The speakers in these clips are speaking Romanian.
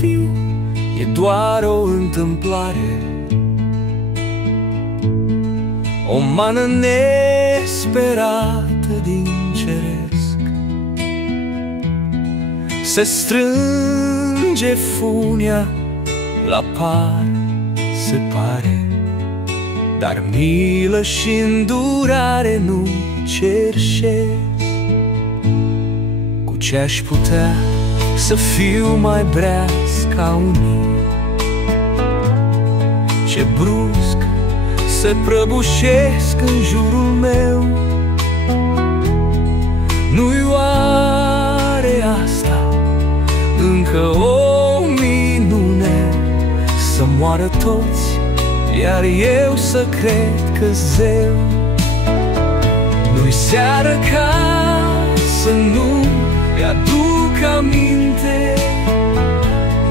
fiu e doar o întâmplare, o mană nesperată din ceresc. Se strânge funia la par, se pare, dar milă și îndurare nu cerșesc. Cu ce aș putea să fiu mai breaz ca unii, ce brusc se prăbușesc în jurul meu? Nu-i oare asta încă o minune, să moară toți, iar eu să cred că zeu? Nu-i seară ca să nu-mi aduc aminte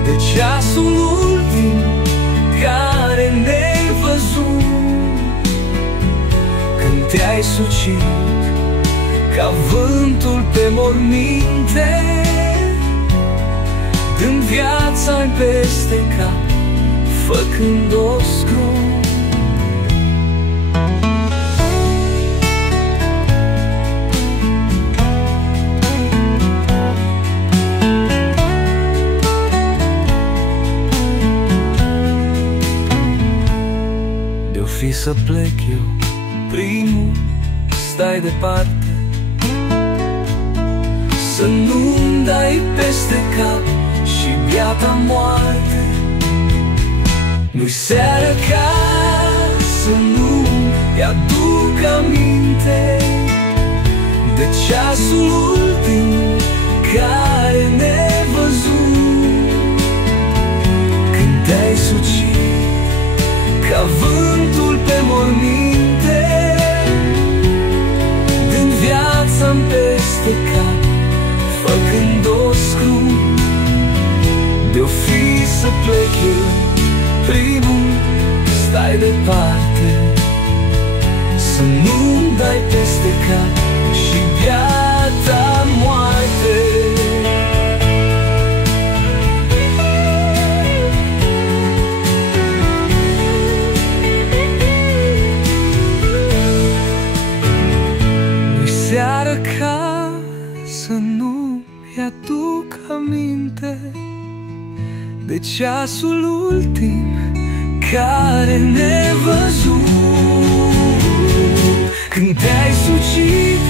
de ceasul ultim care nevăzut, când te-ai sucit ca vântul pe morminte, dând viața-mi peste cap, făcând-o scrum. De-o fi să plec eu primul, stai departe, să nu-mi dai peste cap și biata moarte. Nu-i seară ca să nu-mi aduc aminte de ceasul ultim care nevăzut, când te-ai sucit ca vântul pe morminte, dând viața-mi peste cap, făcând-o scrum. De-o fi să plec eu primul, stai departe, să nu-mi dai peste cap și biata moarte. Nu-i seară ca să nu-mi aduc aminte de ceasul ultim care nevăzut, când te-ai sucit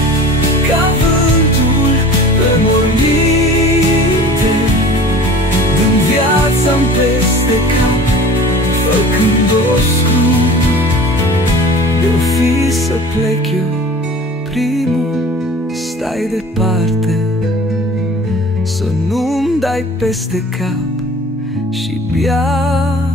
ca vântul pe morminte, dând viața-mi peste cap, făcând-o scrum. De-o fi să plec eu primul, stai departe, să nu-mi dai peste cap și biata